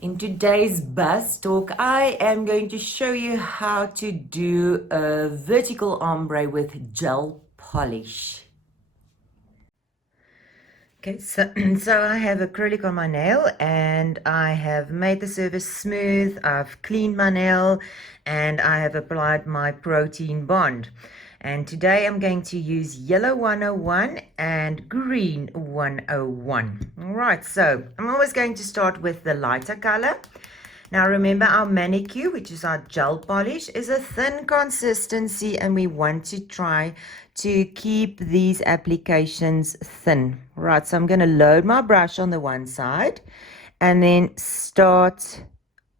In today's bus talk, I am going to show you how to do a vertical ombre with gel polish. Okay, so I have acrylic on my nail and I have made the surface smooth, I've cleaned my nail and I have applied my protein bond. And today I'm going to use yellow 101 and green 101. All right, so I'm always going to start with the lighter color. Now remember our Mani.Q, which is our gel polish, is a thin consistency and we want to try to keep these applications thin. Right, so I'm going to load my brush on the one side and then start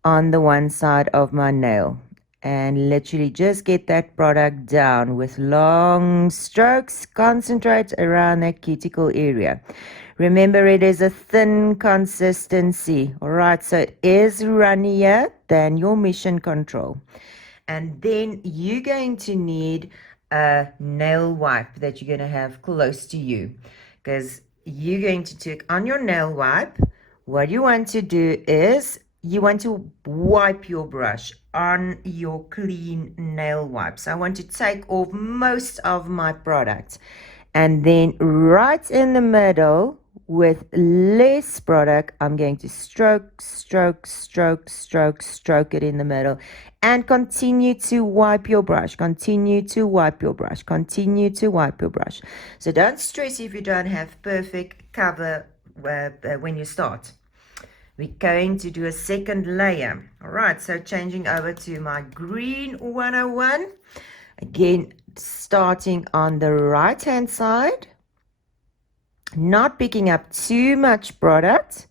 on the one side of my nail and literally just get that product down with long strokes. Concentrate around that cuticle area. Remember, it is a thin consistency. All right, so it is runnier than your mission control. And then you're going to need a nail wipe that you're going to have close to you, because you're going to take on your nail wipe. What you want to do is you want to wipe your brush on your clean nail wipe. So I want to take off most of my product, and then right in the middle with less product, I'm going to stroke it in the middle and continue to wipe your brush. Continue to wipe your brush. Continue to wipe your brush. So don't stress if you don't have perfect cover when you start. We're going to do a second layer. All right, so changing over to my green 101. Again, starting on the right hand side, not picking up too much product,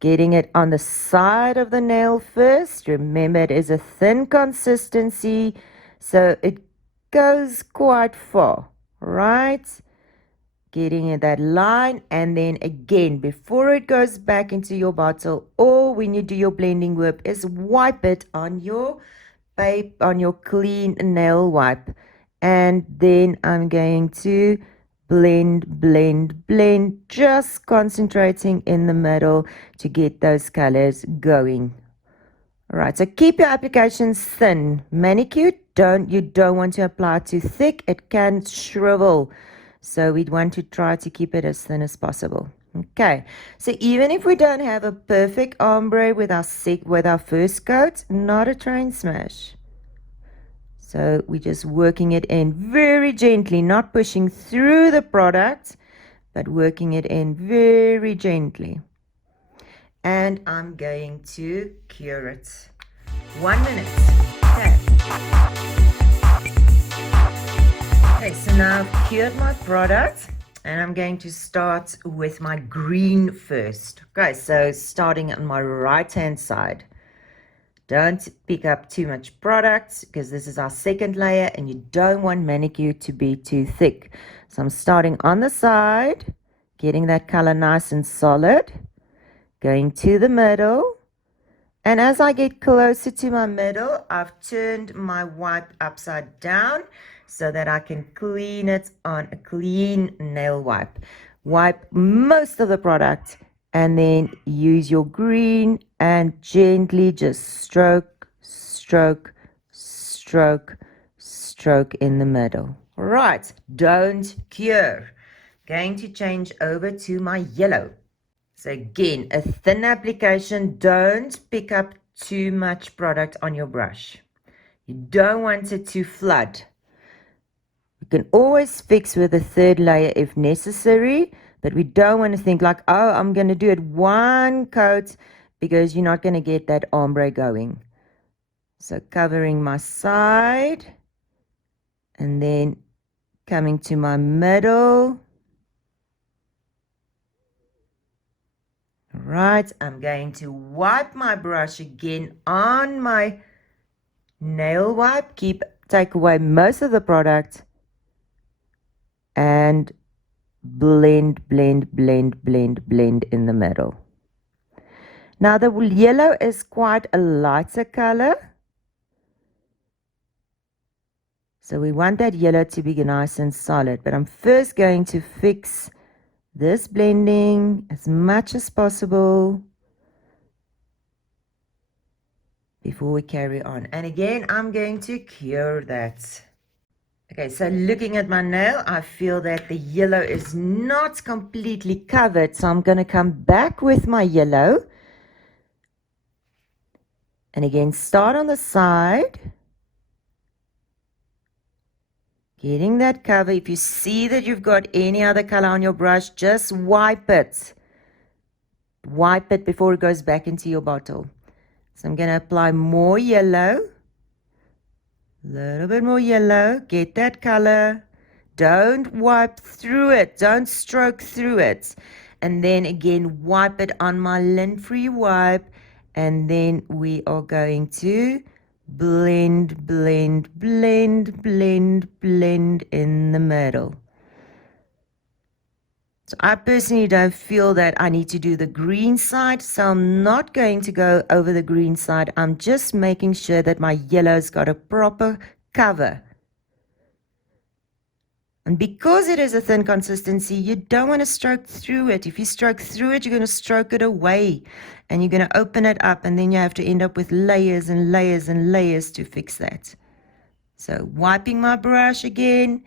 getting it on the side of the nail first. Remember, it is a thin consistency, so it goes quite far, right? Getting in that line, and then again, before it goes back into your bottle, or when you do your blending whip, is wipe it on your clean nail wipe. And then I'm going to blend, just concentrating in the middle to get those colors going. All right, so keep your applications thin. Mani.Q, you don't want to apply too thick, it can shrivel. So we'd want to try to keep it as thin as possible. Okay, so even if we don't have a perfect ombre with our first coat, not a train smash. So we're just working it in very gently, not pushing through the product, but working it in very gently. And I'm going to cure it. 1 minute. Okay. Okay, so now I've cured my product and I'm going to start with my green first. Okay, so starting on my right hand side. Don't pick up too much product because this is our second layer and you don't want Mani.Q to be too thick. So I'm starting on the side, getting that color nice and solid, going to the middle. And as I get closer to my middle, I've turned my wipe upside down so that I can clean it on a clean nail wipe. Wipe most of the product and then use your green and gently just stroke in the middle. Right, don't cure. Going to change over to my yellow. So again, a thin application. Don't pick up too much product on your brush. You don't want it to flood. You can always fix with a third layer if necessary, but we don't want to think like, oh, I'm going to do it one coat, because you're not going to get that ombre going. So covering my side and then coming to my middle. Right, I'm going to wipe my brush again on my nail wipe. Take away most of the product and blend in the middle. Now the yellow is quite a lighter color, so we want that yellow to be nice and solid. But I'm first going to fix this blending as much as possible. before we carry on. And again, I'm going to cure that. Okay, so looking at my nail, I feel that the yellow is not completely covered. So I'm going to come back with my yellow. And again, start on the side. Getting that cover. If you see that you've got any other color on your brush, just wipe it. Wipe it before it goes back into your bottle. So I'm going to apply more yellow. A little bit more yellow. Get that color. Don't wipe through it. Don't stroke through it. And then again, wipe it on my lint-free wipe. And then we are going to blend, blend, blend, blend, blend in the middle. So I personally don't feel that I need to do the green side, so I'm not going to go over the green side. I'm just making sure that my yellow's got a proper cover. And because it is a thin consistency, you don't want to stroke through it. If you stroke through it, you're going to stroke it away. And you're going to open it up, and then you have to end up with layers and layers and layers to fix that. So wiping my brush again.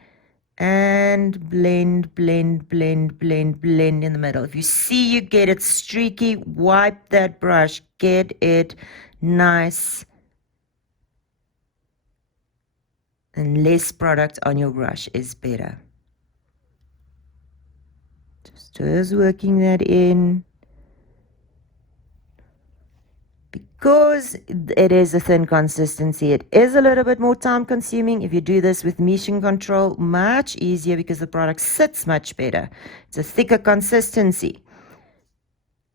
And blend, blend, blend, blend, blend in the middle. If you see you get it streaky, wipe that brush. Get it nice. And less product on your brush is better. Just working that in. Because it is a thin consistency, it is a little bit more time consuming. If you do this with mission control, much easier because the product sits much better. It's a thicker consistency.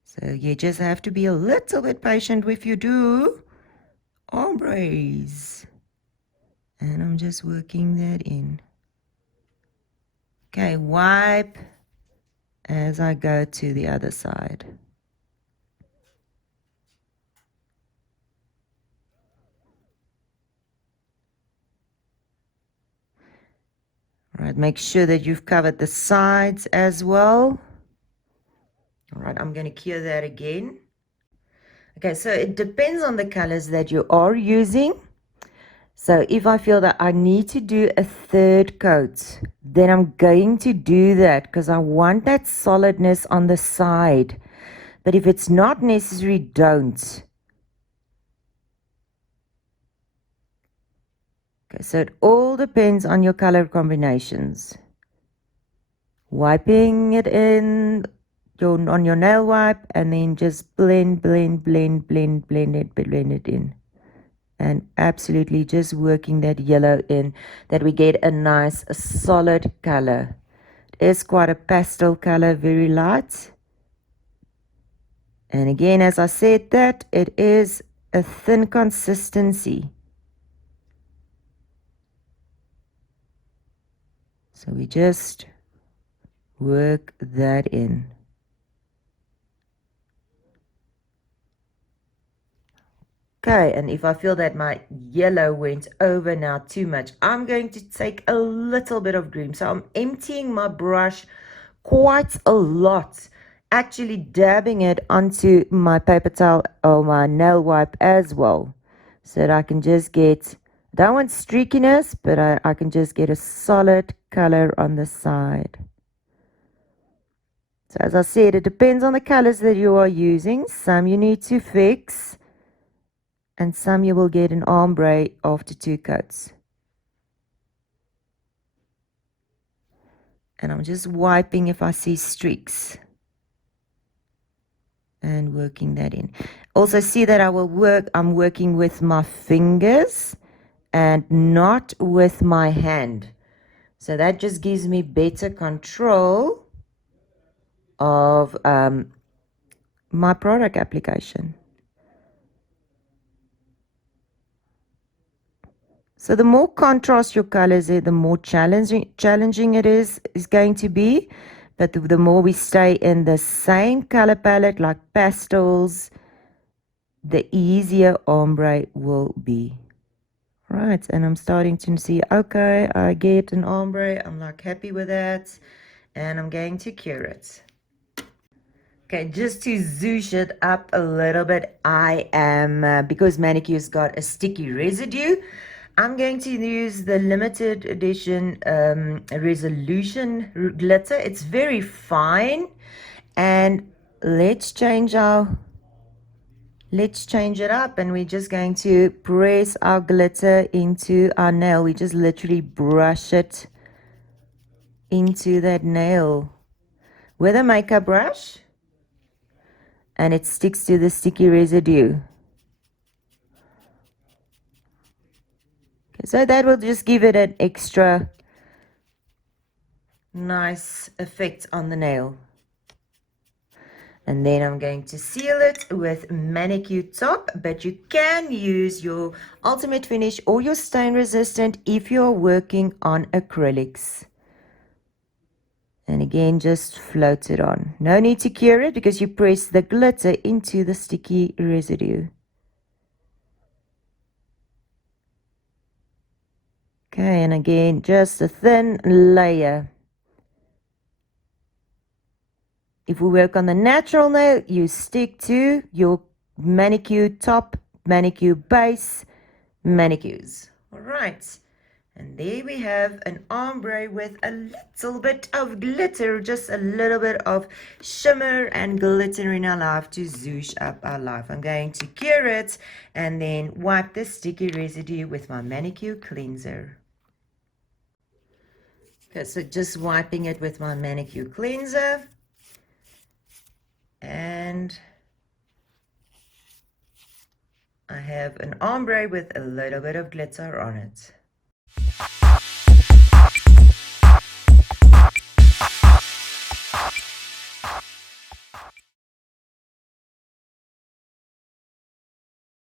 So you just have to be a little bit patient if you do ombres. And I'm just working that in. Okay, wipe as I go to the other side. All right, make sure that you've covered the sides as well. All right, I'm going to cure that again. Okay, so it depends on the colors that you are using. So if I feel that I need to do a third coat, then I'm going to do that because I want that solidness on the side. But if it's not necessary, don't. Okay, so it all depends on your color combinations. Wiping it in on your nail wipe and then just blend, blend, blend, blend, blend it in. And absolutely just working that yellow in, that we get a nice solid color. It is quite a pastel color, very light. And again, as I said, that it is a thin consistency. So we just work that in. Okay, and if I feel that my yellow went over now too much, I'm going to take a little bit of green. So I'm emptying my brush quite a lot, actually dabbing it onto my paper towel or my nail wipe as well, so that I can just get, I don't want streakiness, but I can just get a solid color on the side. So as I said, it depends on the colors that you are using. Some you need to fix, and some you will get an ombre after 2 coats. And I'm just wiping if I see streaks and working that in. Also see that I'm working with my fingers and not with my hand. So that just gives me better control of my product application. So the more contrast your colors are, the more challenging it is going to be. But the more we stay in the same color palette, like pastels, the easier ombre will be. Right, and I'm starting to see, okay, I get an ombre. I'm like happy with that. And I'm going to cure it. Okay, just to zhuzh it up a little bit, I am, because Mani.Q's got a sticky residue, I'm going to use the limited edition resolution glitter. It's very fine. And let's change it up, and we're just going to press our glitter into our nail. We just literally brush it into that nail with a makeup brush, and it sticks to the sticky residue. Okay, so that will just give it an extra nice effect on the nail. And then I'm going to seal it with Mani.Q top, but you can use your ultimate finish or your stain resistant if you're working on acrylics. And again, just float it on. No need to cure it because you press the glitter into the sticky residue. Okay, and again, just a thin layer. If we work on the natural nail, you stick to your Mani.Q top, Mani.Q base, Mani.Qs. All right. And there we have an ombre with a little bit of glitter, just a little bit of shimmer and glitter in our life to zhuzh up our life. I'm going to cure it and then wipe the sticky residue with my Mani.Q cleanser. Okay, so just wiping it with my Mani.Q cleanser. And I have an ombre with a little bit of glitter on it.